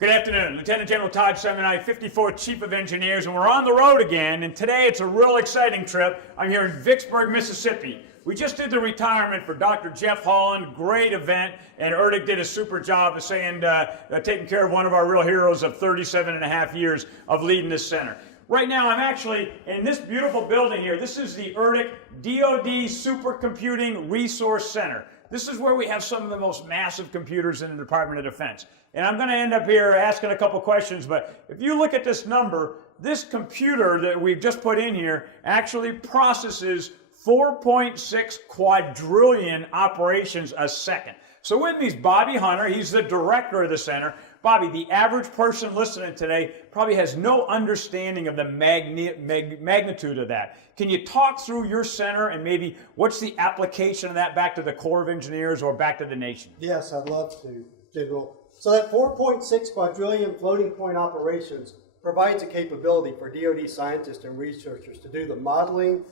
Good afternoon, Lieutenant General Todd Semonite, 54th Chief of Engineers, and we're on the road again, and today it's a real exciting trip. I'm here in Vicksburg, Mississippi. We just did the retirement for Dr. Jeff Holland, great event, and ERDC did a super job of taking care of one of our real heroes of 37 and a half years of leading this center. Right now, I'm actually in this beautiful building here. This is the ERDC DoD Supercomputing Resource Center. This is where we have some of the most massive computers in the Department of Defense. And I'm going to end up here asking a couple questions, but if you look at this number, this computer that we've just put in here actually processes 4.6 quadrillion operations a second. So with me is Bobby Hunter. He's the director of the center. Bobby, the average person listening today probably has no understanding of the magnitude of that. Can you talk through your center and maybe what's the application of that back to the Corps of Engineers or back to the nation? Yes, I'd love to, General. So that 4.6 quadrillion floating point operations provides a capability for DoD scientists and researchers to do the modeling,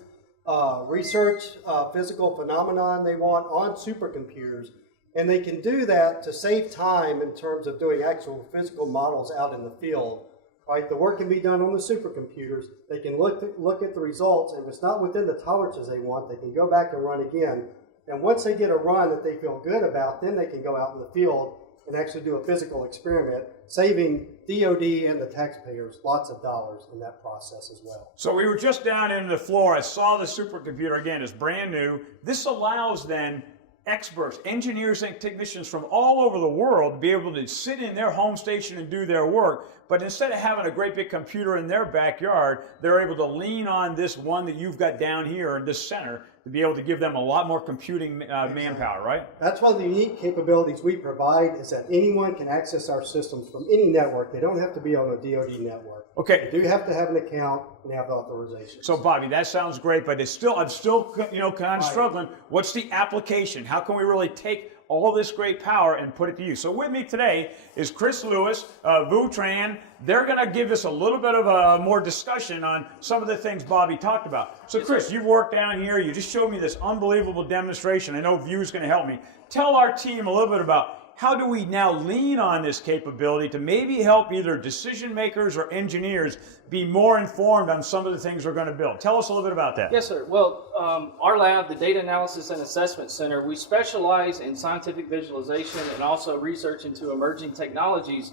research, physical phenomenon they want on supercomputers. And they can do that to save time in terms of doing actual physical models out in the field. Right? The work can be done on the supercomputers. They can look at the results, and if it's not within the tolerances they want, they can go back and run again. And once they get a run that they feel good about, then they can go out in the field and actually do a physical experiment, saving DoD and the taxpayers lots of dollars in that process as well. So we were just down in the floor. I saw the supercomputer again. It's brand new. This allows then experts, engineers and technicians from all over the world to be able to sit in their home station and do their work. But instead of having a great big computer in their backyard, they're able to lean on this one that you've got down here in this center to be able to give them a lot more computing manpower, right? That's one of the unique capabilities we provide, is that anyone can access our systems from any network. They don't have to be on a DoD network. Okay. They do have to have an account and have authorization. So Bobby, that sounds great, but I'm still kind of struggling. What's the application? How can we really take all this great power and put it to use? So with me today is Chris Lewis, Vu Tran. They're going to give us a little bit of a more discussion on some of the things Bobby talked about. So Chris, you've worked down here. You just showed me this unbelievable demonstration. I know Vu's going to help me. Tell our team a little bit about how do we now lean on this capability to maybe help either decision makers or engineers be more informed on some of the things we're going to build. Tell us a little bit about that. Yes, sir. Well, our lab, the Data Analysis and Assessment Center, we specialize in scientific visualization and also research into emerging technologies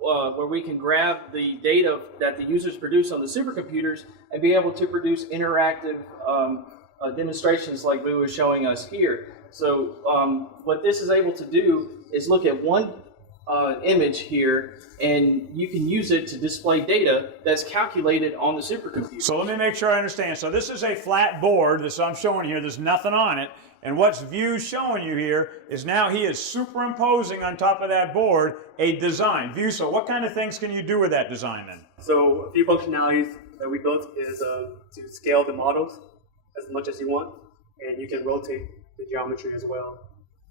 where we can grab the data that the users produce on the supercomputers and be able to produce interactive demonstrations like Vu is showing us here. So what this is able to do is look at one image here, and you can use it to display data that's calculated on the supercomputer. So let me make sure I understand. So this is a flat board that I'm showing here. There's nothing on it. And what's Vu's showing you here is now he is superimposing on top of that board a design. Vu, so what kind of things can you do with that design then? So a few functionalities that we built is to scale the models as much as you want, and you can rotate the geometry as well.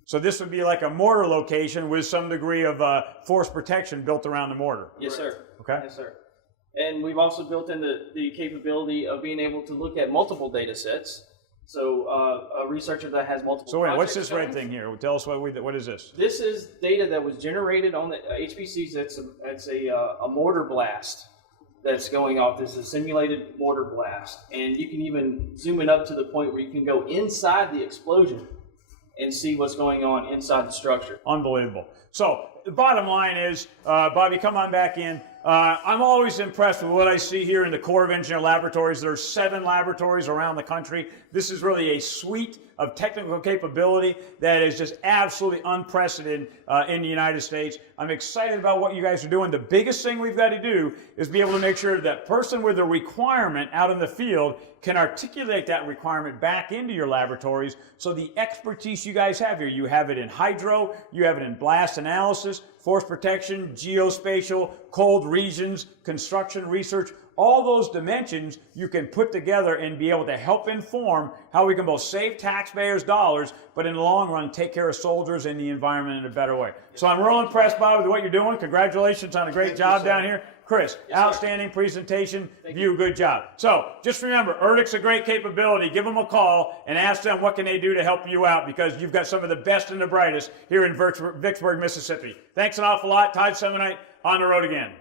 So this would be like a mortar location with some degree of force protection built around the mortar. Yes, sir. Okay. Yes, sir. And we've also built in the capability of being able to look at multiple data sets. So a researcher that has multiple. So wait, what's this red thing here? Tell us what is this? This is data that was generated on the HPCs. It's a mortar blast that's going off. This is a simulated mortar blast, and you can even zoom it up to the point where you can go inside the explosion and see what's going on inside the structure. Unbelievable. So the bottom line is, Bobby, come on back in. I'm always impressed with what I see here in the Corps of Engineer laboratories. There are 7 laboratories around the country. This is really a suite of technical capability that is just absolutely unprecedented in the United States. I'm excited about what you guys are doing. The biggest thing we've got to do is be able to make sure that person with the requirement out in the field can articulate that requirement back into your laboratories. So the expertise you guys have here, you have it in hydro, you have it in blast analysis, force protection, geospatial, cold regions, construction research, all those dimensions you can put together and be able to help inform how we can both save taxpayers dollars, but in the long run, take care of soldiers and the environment in a better way. So I'm real impressed, Bob, with what you're doing. Congratulations on a great job down here. Chris, outstanding presentation. View, good job. So just remember, ERDC's a great capability. Give them a call and ask them what can they do to help you out, because you've got some of the best and the brightest here in Vicksburg, Mississippi. Thanks an awful lot. Todd Semonite, on the road again.